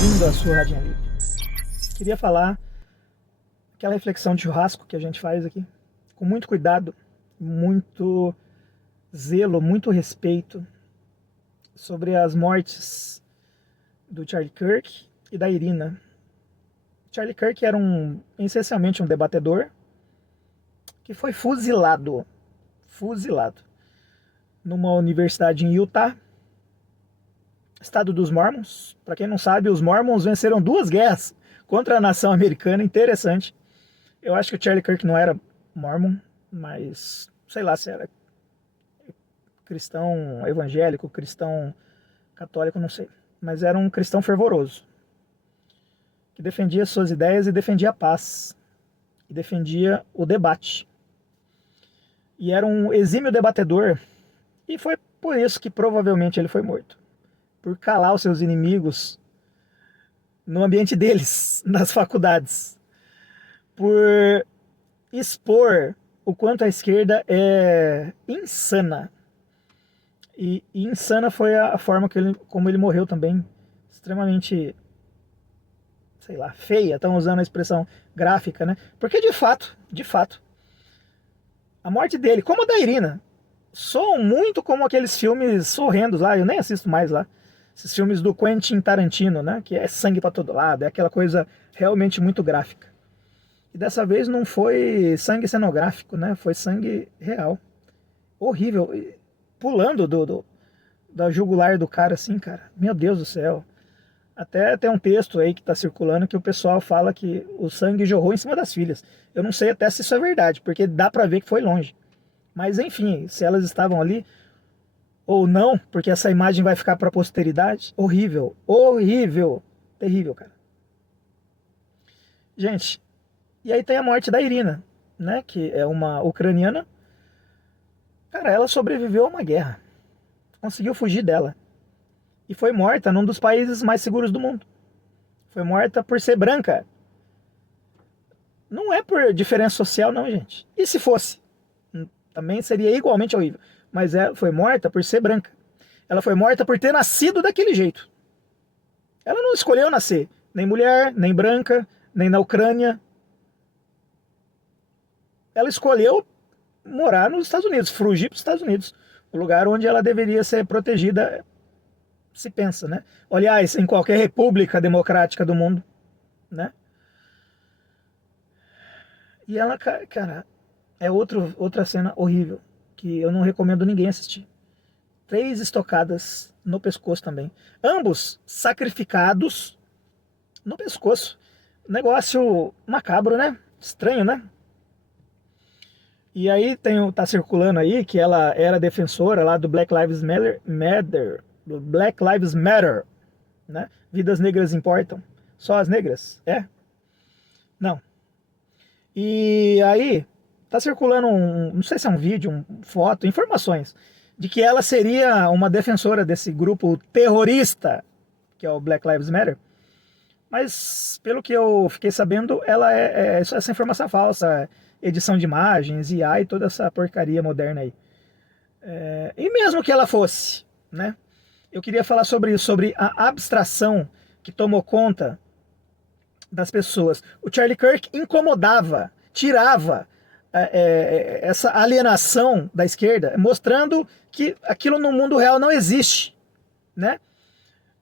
bem-vindo à sua Radinha Livre. Queria falar aquela reflexão de churrasco que a gente faz aqui, com muito cuidado, muito zelo, muito respeito, sobre as mortes do Charlie Kirk e da Irina. Charlie Kirk era essencialmente um debatedor que foi fuzilado numa universidade em Utah, estado dos Mormons. Para quem não sabe, os Mormons venceram 2 guerras contra a nação americana. Interessante. Eu acho que o Charlie Kirk não era Mormon, mas sei lá se era cristão evangélico, cristão católico, não sei. Mas era um cristão fervoroso, que defendia suas ideias e defendia a paz, e defendia o debate. E era um exímio debatedor, e foi por isso que provavelmente ele foi morto. Por calar os seus inimigos no ambiente deles, nas faculdades. Por expor o quanto a esquerda é insana. E insana foi a forma como ele morreu também. Extremamente, sei lá, feia. Estão usando a expressão gráfica, né? Porque de fato, a morte dele, como a da Irina, soam muito como aqueles filmes horrendos lá. Eu nem assisto mais lá. Esses filmes do Quentin Tarantino, né? Que é sangue pra todo lado, é aquela coisa realmente muito gráfica. E dessa vez não foi sangue cenográfico, né? Foi sangue real. Horrível. Pulando da jugular do cara assim, cara. Meu Deus do céu. Até tem um texto aí que tá circulando que o pessoal fala que o sangue jorrou em cima das filhas. Eu não sei até se isso é verdade, porque dá pra ver que foi longe. Mas enfim, se elas estavam ali ou não, porque essa imagem vai ficar para a posteridade. Horrível, horrível, terrível, cara. Gente, e aí tem a morte da Irina, né, que é uma ucraniana. Cara, ela sobreviveu a uma guerra, conseguiu fugir dela e foi morta num dos países mais seguros do mundo. Foi morta por ser branca. Não é por diferença social, não, gente. E se fosse? Também seria igualmente horrível. Mas ela foi morta por ser branca. Ela foi morta por ter nascido daquele jeito. Ela não escolheu nascer nem mulher, nem branca, nem na Ucrânia. Ela escolheu morar nos Estados Unidos, fugir para os Estados Unidos, o lugar onde ela deveria ser protegida, se pensa, né? Aliás, em qualquer república democrática do mundo, né? E ela, cara, é outra cena horrível, que eu não recomendo ninguém assistir. 3 estocadas no pescoço também. Ambos sacrificados no pescoço. Negócio macabro, né? Estranho, né? E aí tá circulando aí que ela era defensora lá do Black Lives Matter, do Black Lives Matter, né? Vidas negras importam. Só as negras? É? Não. E aí tá circulando não sei se é um vídeo, uma foto, informações de que ela seria uma defensora desse grupo terrorista, que é o Black Lives Matter. Mas, pelo que eu fiquei sabendo, ela essa informação falsa, edição de imagens, IA e toda essa porcaria moderna aí. E mesmo que ela fosse, né? Eu queria falar sobre isso, sobre a abstração que tomou conta das pessoas. O Charlie Kirk incomodava, tirava essa alienação da esquerda, mostrando que aquilo no mundo real não existe, né?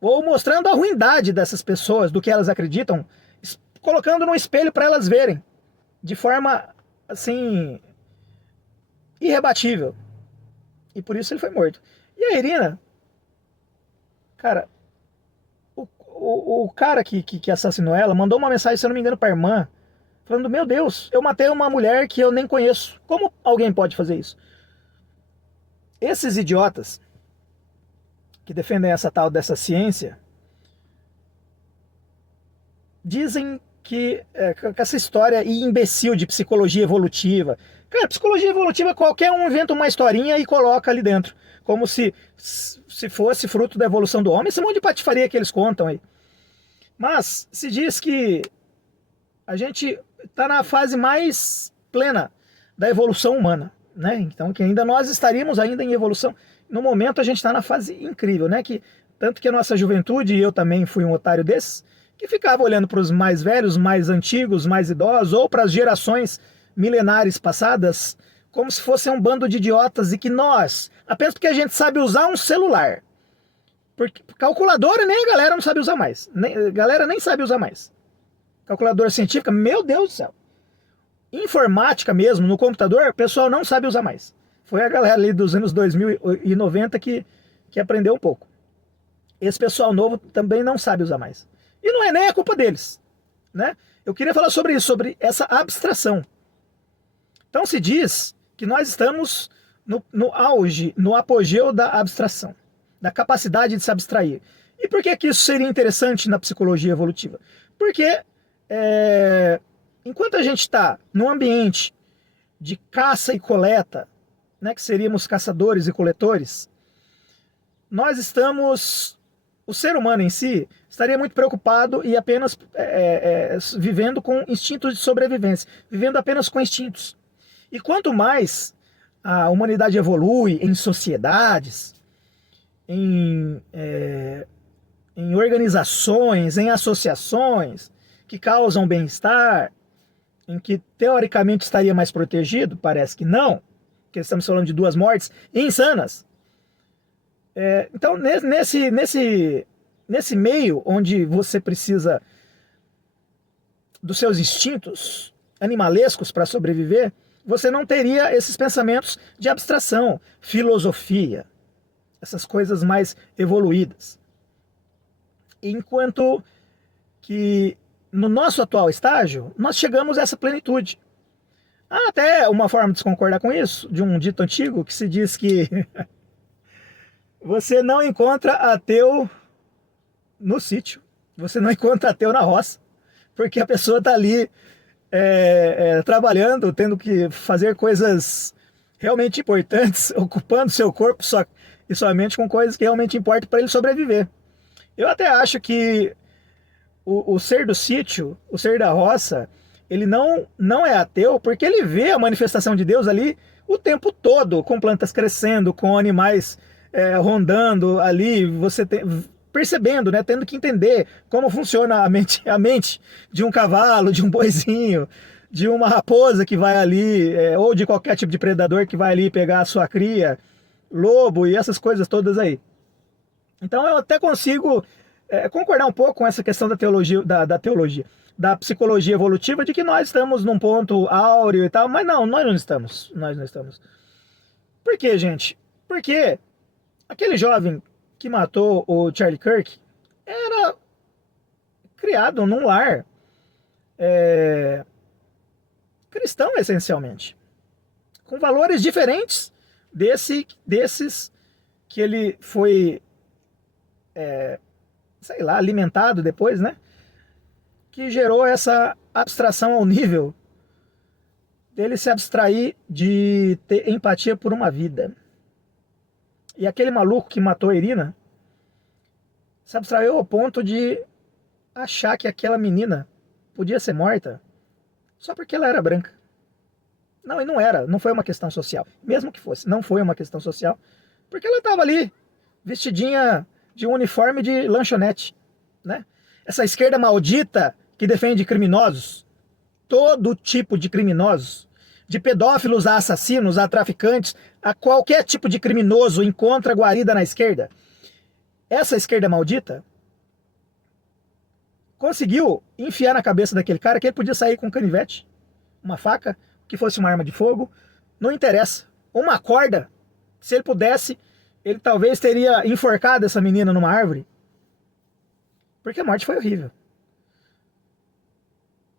Ou mostrando a ruindade dessas pessoas, do que elas acreditam, colocando num espelho para elas verem, de forma, assim, irrebatível. E por isso ele foi morto. E a Irina, cara, o cara que assassinou ela mandou uma mensagem, se eu não me engano, para a irmã, falando: meu Deus, eu matei uma mulher que eu nem conheço. Como alguém pode fazer isso? Esses idiotas que defendem essa tal dessa ciência dizem que essa história imbecil de psicologia evolutiva. Cara, psicologia evolutiva, qualquer um inventa uma historinha e coloca ali dentro, como se fosse fruto da evolução do homem. Esse monte de patifaria que eles contam aí. Mas se diz que a gente está na fase mais plena da evolução humana, né? Então que ainda nós estaríamos ainda em evolução. No momento a gente está na fase incrível, né? Que Tanto que a nossa juventude, e eu também fui um otário desses, que ficava olhando para os mais velhos, mais antigos, mais idosos, ou para as gerações milenares passadas, como se fosse um bando de idiotas e que nós, apenas porque a gente sabe usar um celular, porque calculadora nem a galera não sabe usar mais, a galera nem sabe usar mais. Calculadora científica, meu Deus do céu. Informática mesmo, no computador, o pessoal não sabe usar mais. Foi a galera ali dos anos 2090 que aprendeu um pouco. Esse pessoal novo também não sabe usar mais. E não é nem a culpa deles, né? Eu queria falar sobre isso, sobre essa abstração. Então se diz que nós estamos no auge, no apogeu da abstração, da capacidade de se abstrair. E por que isso seria interessante na psicologia evolutiva? Porque enquanto a gente está num ambiente de caça e coleta, né, que seríamos caçadores e coletores, nós estamos... O ser humano em si estaria muito preocupado e apenas vivendo com instintos de sobrevivência, vivendo apenas com instintos. E quanto mais a humanidade evolui em sociedades, em organizações, em associações que causam bem-estar, em que teoricamente estaria mais protegido, parece que não, porque estamos falando de 2 mortes insanas. Então, nesse meio onde você precisa dos seus instintos animalescos para sobreviver, você não teria esses pensamentos de abstração, filosofia, essas coisas mais evoluídas. Enquanto que no nosso atual estágio, nós chegamos a essa plenitude. Há até uma forma de se concordar com isso, de um dito antigo, que se diz que você não encontra ateu no sítio, você não encontra ateu na roça, porque a pessoa está ali trabalhando, tendo que fazer coisas realmente importantes, ocupando seu corpo e sua mente com coisas que realmente importam para ele sobreviver. Eu até acho que o ser do sítio, o ser da roça, ele não é ateu, porque ele vê a manifestação de Deus ali o tempo todo, com plantas crescendo, com animais rondando ali, percebendo, né, tendo que entender como funciona a mente de um cavalo, de um boizinho, de uma raposa que vai ali, ou de qualquer tipo de predador que vai ali pegar a sua cria, lobo e essas coisas todas aí. Então eu até consigo concordar um pouco com essa questão da teologia, da psicologia evolutiva, de que nós estamos num ponto áureo e tal, mas não, nós não estamos. Por quê, gente? Porque aquele jovem que matou o Charlie Kirk era criado num lar cristão, essencialmente, com valores diferentes desses que ele foi, sei lá, alimentado depois, né? Que gerou essa abstração ao nível dele se abstrair de ter empatia por uma vida. E aquele maluco que matou a Irina se abstraiu ao ponto de achar que aquela menina podia ser morta só porque ela era branca. Não, e não era, não foi uma questão social. Mesmo que fosse, não foi uma questão social, porque ela estava ali, vestidinha de um uniforme de lanchonete, né? Essa esquerda maldita que defende criminosos, todo tipo de criminosos, de pedófilos a assassinos, a traficantes, a qualquer tipo de criminoso encontra guarida na esquerda. Essa esquerda maldita conseguiu enfiar na cabeça daquele cara que ele podia sair com um canivete, uma faca, que fosse uma arma de fogo, não interessa. Uma corda, se ele pudesse, ele talvez teria enforcado essa menina numa árvore, porque a morte foi horrível.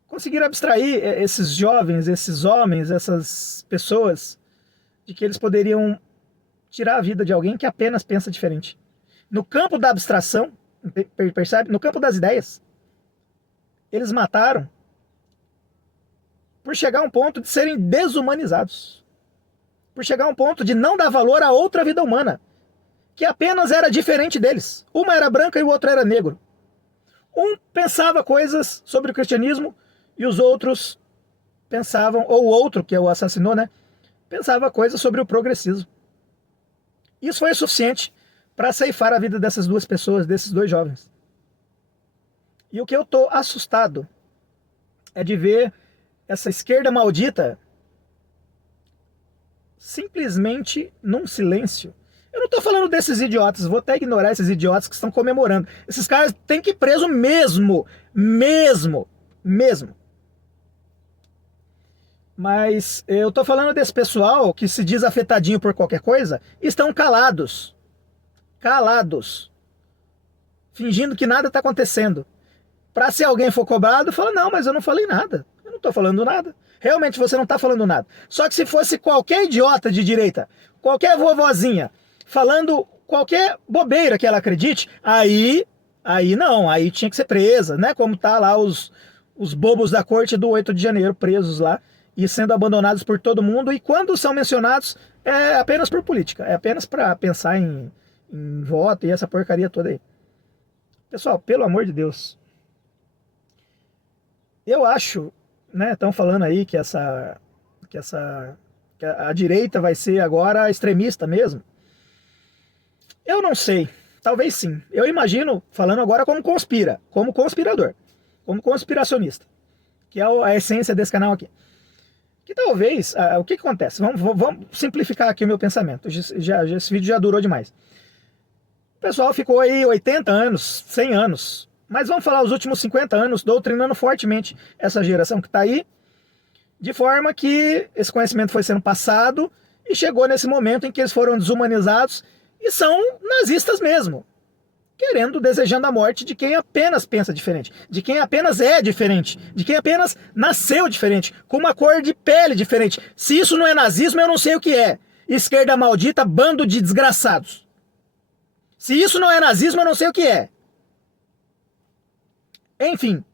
Conseguiram abstrair esses jovens, esses homens, essas pessoas, de que eles poderiam tirar a vida de alguém que apenas pensa diferente. No campo da abstração, percebe? No campo das ideias, eles mataram por chegar a um ponto de serem desumanizados, por chegar a um ponto de não dar valor a outra vida humana, que apenas era diferente deles. Uma era branca e o outro era negro. Um pensava coisas sobre o cristianismo e os outros pensavam, ou o outro que o assassinou, né, pensava coisas sobre o progressismo. Isso foi o suficiente para ceifar a vida dessas duas pessoas, desses dois jovens. E o que eu tô assustado é de ver essa esquerda maldita simplesmente num silêncio. Eu não tô falando desses idiotas, vou até ignorar esses idiotas que estão comemorando. Esses caras têm que ir preso mesmo. Mas eu tô falando desse pessoal que se diz afetadinho por qualquer coisa, estão calados. Calados. Fingindo que nada tá acontecendo. Pra se alguém for cobrado, fala, não, mas eu não falei nada. Eu não tô falando nada. Realmente você não tá falando nada. Só que se fosse qualquer idiota de direita, qualquer vovozinha, falando qualquer bobeira que ela acredite, aí não, aí tinha que ser presa, né? Como tá lá os bobos da corte do 8 de janeiro presos lá e sendo abandonados por todo mundo, e quando são mencionados é apenas por política, é apenas para pensar em voto e essa porcaria toda aí. Pessoal, pelo amor de Deus, eu acho, né, estão falando aí que a direita vai ser agora extremista mesmo. Eu não sei, talvez sim. Eu imagino, falando agora como conspirador, como conspiracionista, que é a essência desse canal aqui. Que talvez, o que acontece? Vamos simplificar aqui o meu pensamento. Esse vídeo já durou demais. O pessoal ficou aí 80 anos, 100 anos, mas vamos falar os últimos 50 anos, doutrinando fortemente essa geração que está aí, de forma que esse conhecimento foi sendo passado e chegou nesse momento em que eles foram desumanizados e são nazistas mesmo, desejando a morte de quem apenas pensa diferente, de quem apenas é diferente, de quem apenas nasceu diferente, com uma cor de pele diferente. Se isso não é nazismo, eu não sei o que é. Esquerda maldita, bando de desgraçados. Se isso não é nazismo, eu não sei o que é. Enfim,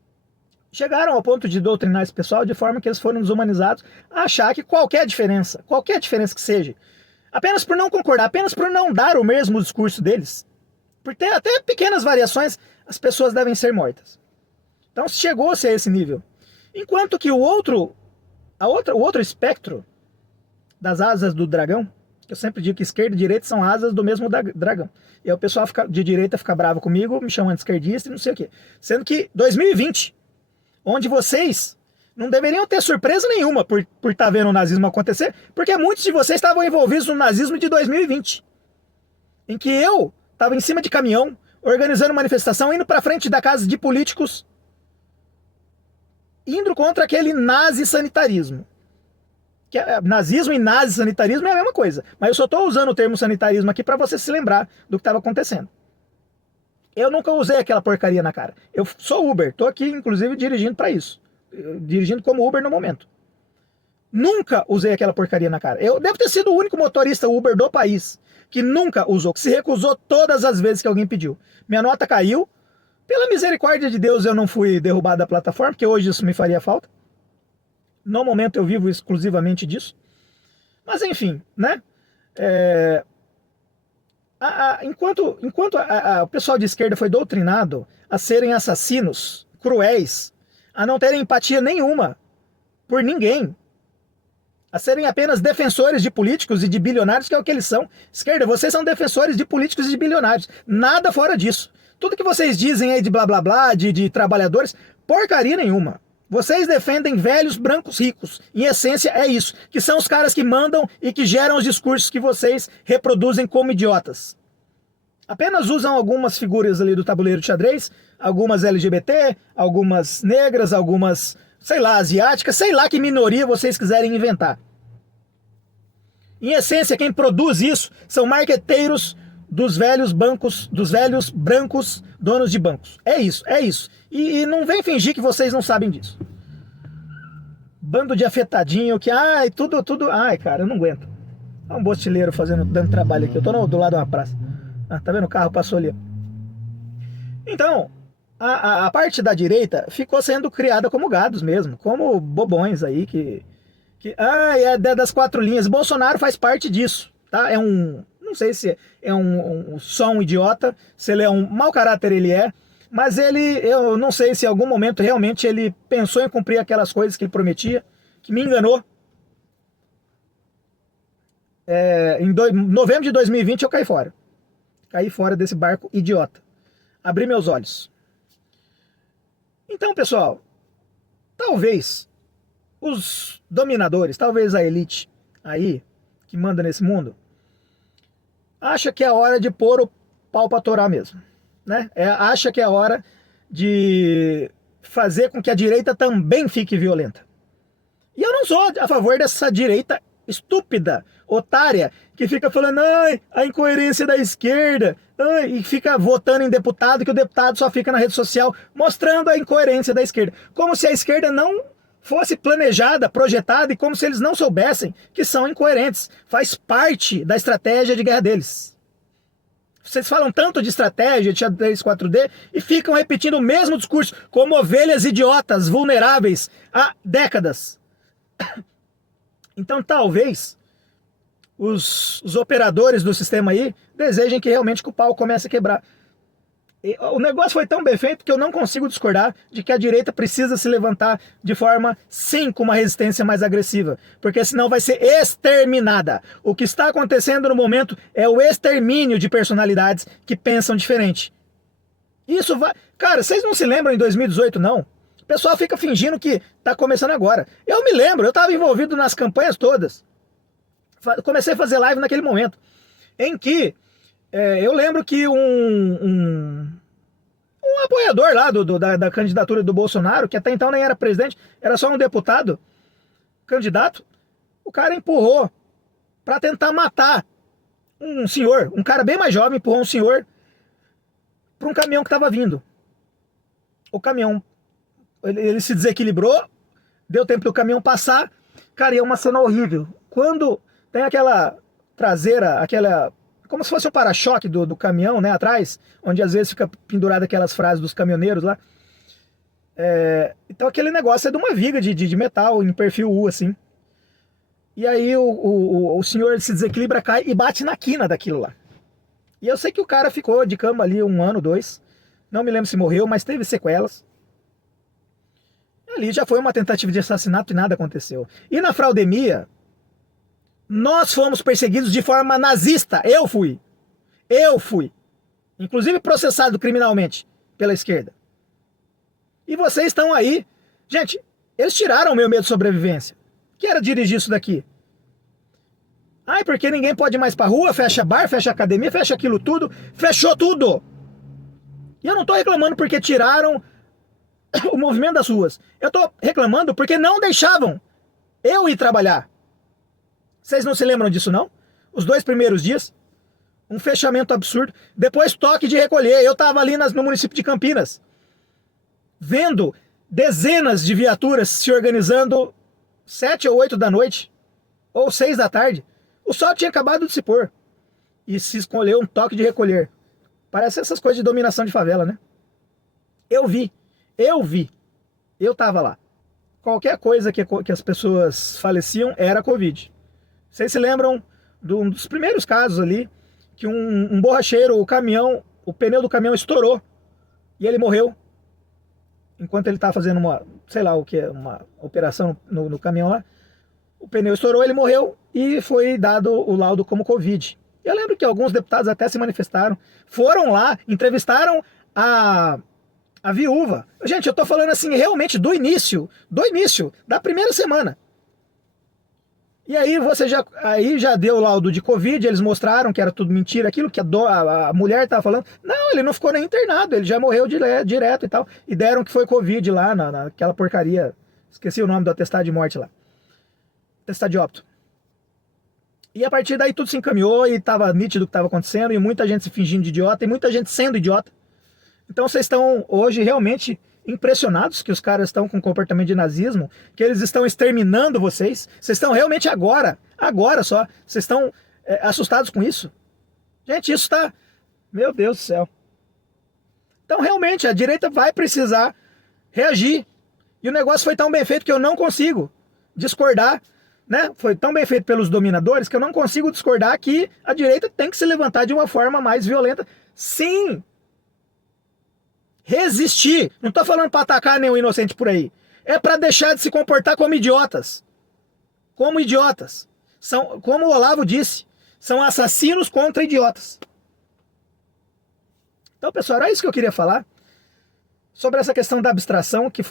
chegaram ao ponto de doutrinar esse pessoal de forma que eles foram desumanizados a achar que qualquer diferença que seja, apenas por não concordar, apenas por não dar o mesmo discurso deles, por ter até pequenas variações, as pessoas devem ser mortas. Então chegou-se a esse nível. Enquanto que o outro espectro das asas do dragão, que eu sempre digo que esquerda e direita são asas do mesmo dragão. E aí o pessoal de direita fica bravo comigo, me chamando de esquerdista e não sei o quê. Sendo que 2020, onde vocês não deveriam ter surpresa nenhuma por estar vendo o nazismo acontecer, porque muitos de vocês estavam envolvidos no nazismo de 2020, em que eu estava em cima de caminhão, organizando manifestação, indo para frente da casa de políticos, indo contra aquele nazi-sanitarismo. Nazismo e nazi-sanitarismo é a mesma coisa, mas eu só estou usando o termo sanitarismo aqui para você se lembrar do que estava acontecendo. Eu nunca usei aquela porcaria na cara. Eu sou Uber, estou aqui inclusive dirigindo para isso, dirigindo como Uber no momento. Nunca usei aquela porcaria na cara. Eu devo ter sido o único motorista Uber do país que nunca usou, que se recusou todas as vezes que alguém pediu. Minha nota caiu. Pela misericórdia de Deus eu não fui derrubado da plataforma, porque hoje isso me faria falta. No momento eu vivo exclusivamente disso. Mas enfim, né? Enquanto o pessoal de esquerda foi doutrinado a serem assassinos, cruéis, a não terem empatia nenhuma por ninguém, a serem apenas defensores de políticos e de bilionários, que é o que eles são. Esquerda, vocês são defensores de políticos e de bilionários. Nada fora disso. Tudo que vocês dizem aí de blá blá blá, de trabalhadores, porcaria nenhuma. Vocês defendem velhos brancos ricos. Em essência é isso. Que são os caras que mandam e que geram os discursos que vocês reproduzem como idiotas. Apenas usam algumas figuras ali do tabuleiro de xadrez, algumas LGBT, algumas negras, algumas, sei lá, asiáticas, sei lá que minoria vocês quiserem inventar. Em essência, quem produz isso são marqueteiros dos velhos bancos, dos velhos brancos donos de bancos. É isso, é isso. E não vem fingir que vocês não sabem disso. Bando de afetadinho que, tudo... Ai, cara, eu não aguento. Olha um botileiro dando trabalho aqui. Eu tô do lado de uma praça. Tá vendo? O carro passou ali. Então, a parte da direita ficou sendo criada como gados mesmo, como bobões aí é das quatro linhas. Bolsonaro faz parte disso, tá? Não sei se é só um idiota, se ele é um mau caráter, ele é, mas eu não sei se em algum momento realmente ele pensou em cumprir aquelas coisas que ele prometia, que me enganou. Em novembro de 2020 eu caí fora. caí fora desse barco idiota. Abri meus olhos. Então, pessoal, talvez os dominadores, talvez a elite aí, que manda nesse mundo, acha que é a hora de pôr o pau pra torar mesmo, né? Acha que é a hora de fazer com que a direita também fique violenta. E eu não sou a favor dessa direita estúpida, otária, que fica falando, ai, a incoerência da esquerda, ai, e fica votando em deputado, que o deputado só fica na rede social mostrando a incoerência da esquerda. Como se a esquerda não fosse planejada, projetada, e como se eles não soubessem que são incoerentes. Faz parte da estratégia de guerra deles. Vocês falam tanto de estratégia, de xadrez 4D, e ficam repetindo o mesmo discurso, como ovelhas idiotas, vulneráveis, há décadas. Então talvez os operadores do sistema aí desejem que realmente o pau comece a quebrar. E o negócio foi tão bem feito que eu não consigo discordar de que a direita precisa se levantar de forma, sim, com uma resistência mais agressiva, porque senão vai ser exterminada. O que está acontecendo no momento é o extermínio de personalidades que pensam diferente. Isso vai... Cara, vocês não se lembram em 2018, não? O pessoal fica fingindo que tá começando agora. Eu me lembro, eu estava envolvido nas campanhas todas. Comecei a fazer live naquele momento, em que eu lembro que um apoiador lá da candidatura do Bolsonaro, que até então nem era presidente, era só um deputado, candidato, o cara empurrou para tentar matar um senhor, um cara bem mais jovem, empurrou um senhor para um caminhão que estava vindo. O caminhão, ele se desequilibrou, deu tempo do caminhão passar, cara, e é uma cena horrível. Quando tem aquela traseira, aquela... como se fosse um para-choque do caminhão, né, atrás, onde às vezes fica pendurada aquelas frases dos caminhoneiros lá. Então aquele negócio é de uma viga de metal em perfil U, assim. E aí o senhor se desequilibra, cai e bate na quina daquilo lá. E eu sei que o cara ficou de cama ali 1 ano, 2. Não me lembro se morreu, mas teve sequelas. Ali já foi uma tentativa de assassinato e nada aconteceu. E na fraudemia, nós fomos perseguidos de forma nazista. Eu fui. Inclusive processado criminalmente pela esquerda. E vocês estão aí. Gente, eles tiraram o meu medo de sobrevivência. Que era dirigir isso daqui. Ai, porque ninguém pode ir mais pra rua, fecha bar, fecha academia, fecha aquilo tudo. Fechou tudo. E eu não tô reclamando porque tiraram o movimento das ruas. Eu tô reclamando porque não deixavam eu ir trabalhar. Vocês não se lembram disso, não? Os 2 primeiros dias, um fechamento absurdo. Depois toque de recolher. Eu tava ali no município de Campinas, vendo dezenas de viaturas se organizando 7 ou 8 da noite, ou 6 da tarde. O sol tinha acabado de se pôr. E se escolheu um toque de recolher. Parece essas coisas de dominação de favela, né? Eu vi. Eu tava lá. Qualquer coisa que as pessoas faleciam era Covid. Vocês se lembram de um dos primeiros casos ali, que um borracheiro, o pneu do caminhão estourou e ele morreu enquanto ele estava fazendo uma operação no caminhão lá. O pneu estourou, ele morreu e foi dado o laudo como Covid. Eu lembro que alguns deputados até se manifestaram, foram lá, entrevistaram a viúva. Gente, eu tô falando assim realmente do início, da primeira semana. E aí já deu o laudo de Covid, eles mostraram que era tudo mentira, aquilo que a mulher estava falando. Não, ele não ficou nem internado, ele já morreu direto e tal. E deram que foi Covid lá, naquela porcaria, esqueci o nome do atestado de morte lá. Atestado de óbito. E a partir daí tudo se encaminhou e estava nítido o que estava acontecendo, e muita gente se fingindo de idiota, e muita gente sendo idiota. Então vocês estão hoje realmente impressionados que os caras estão com comportamento de nazismo, que eles estão exterminando vocês. Vocês estão realmente agora só, vocês estão assustados com isso? Gente, isso tá... Meu Deus do céu. Então realmente a direita vai precisar reagir. E o negócio foi tão bem feito que eu não consigo discordar, né? Foi tão bem feito pelos dominadores que eu não consigo discordar que a direita tem que se levantar de uma forma mais violenta. Sim! Resistir. Não tô falando para atacar nenhum inocente por aí. É para deixar de se comportar como idiotas. Como idiotas. Como o Olavo disse, são assassinos contra idiotas. Então, pessoal, era isso que eu queria falar sobre essa questão da abstração, que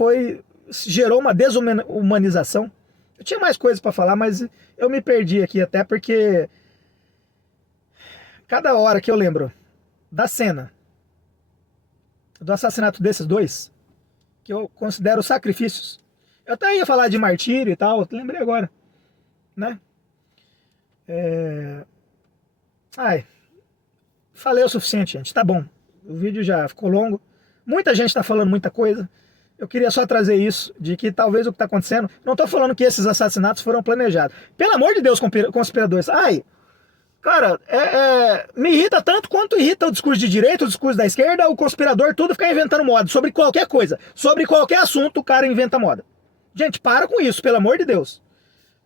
gerou uma desumanização. Eu tinha mais coisas para falar, mas eu me perdi aqui até porque cada hora que eu lembro da cena do assassinato desses dois, que eu considero sacrifícios, eu até ia falar de martírio e tal, lembrei agora, né? Ai, falei o suficiente, gente, tá bom. O vídeo já ficou longo. Muita gente tá falando muita coisa. Eu queria só trazer isso, de que talvez o que tá acontecendo... Não tô falando que esses assassinatos foram planejados. Pelo amor de Deus, conspiradores. Ai, cara, me irrita tanto quanto irrita o discurso de direita, o discurso da esquerda, o conspirador, tudo ficar inventando moda. Sobre qualquer coisa, sobre qualquer assunto, o cara inventa moda. Gente, para com isso, pelo amor de Deus.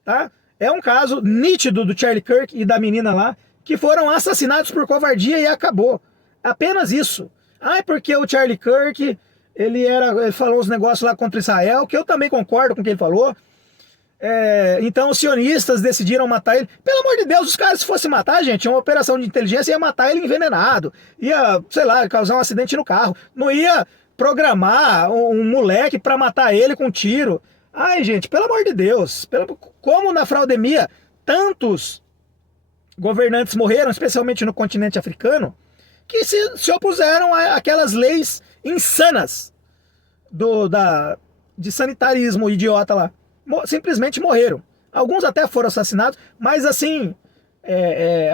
Tá? É um caso nítido do Charlie Kirk e da menina lá, que foram assassinados por covardia e acabou. Apenas isso. Ah, é porque o Charlie Kirk, ele falou uns negócios lá contra Israel, que eu também concordo com o que ele falou. Então os sionistas decidiram matar ele. Pelo amor de Deus, os caras, se fossem matar, gente, uma operação de inteligência, ia matar ele envenenado. Ia, sei lá, causar um acidente no carro. Não ia programar um moleque pra matar ele com um tiro. Ai, gente, pelo amor de Deus. Como na fraudemia tantos governantes morreram, especialmente no continente africano, que se opuseram àquelas leis insanas de sanitarismo idiota lá. Simplesmente morreram. Alguns até foram assassinados, mas assim,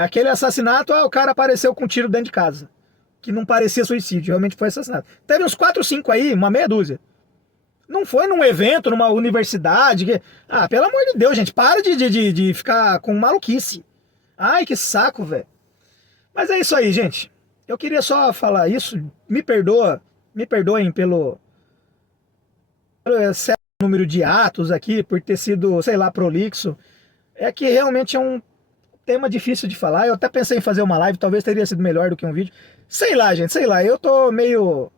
aquele assassinato, o cara apareceu com um tiro dentro de casa, que não parecia suicídio, realmente foi assassinado. Teve uns 4 ou 5 aí, uma meia dúzia. Não foi num evento, numa universidade. Pelo amor de Deus, gente, para de ficar com maluquice. Ai, que saco, velho. Mas é isso aí, gente. Eu queria só falar isso. Me perdoem pelo certo número de atos aqui, por ter sido, sei lá, prolixo. É que realmente é um tema difícil de falar. Eu até pensei em fazer uma live, talvez teria sido melhor do que um vídeo. Sei lá, gente, sei lá. Eu tô meio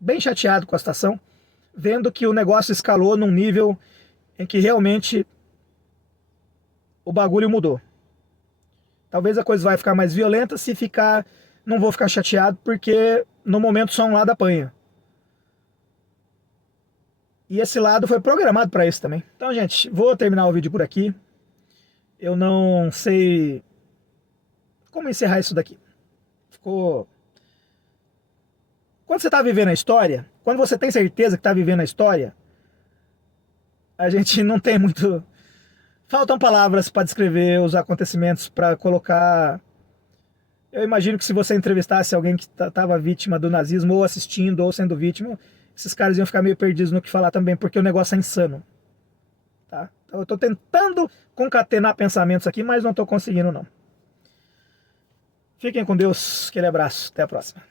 bem chateado com a situação, vendo que o negócio escalou num nível em que realmente o bagulho mudou. Talvez a coisa vai ficar mais violenta. Se ficar, não vou ficar chateado, porque no momento só um lado apanha. E esse lado foi programado para isso também. Então, gente, vou terminar o vídeo por aqui. Eu não sei como encerrar isso daqui. Ficou... Quando você está vivendo a história, quando você tem certeza que está vivendo a história, a gente não tem muito... Faltam palavras para descrever os acontecimentos, para colocar... Eu imagino que se você entrevistasse alguém que estava vítima do nazismo, ou assistindo, ou sendo vítima, esses caras iam ficar meio perdidos no que falar também, porque o negócio é insano. Tá? Então eu estou tentando concatenar pensamentos aqui, mas não estou conseguindo não. Fiquem com Deus, aquele abraço, até a próxima.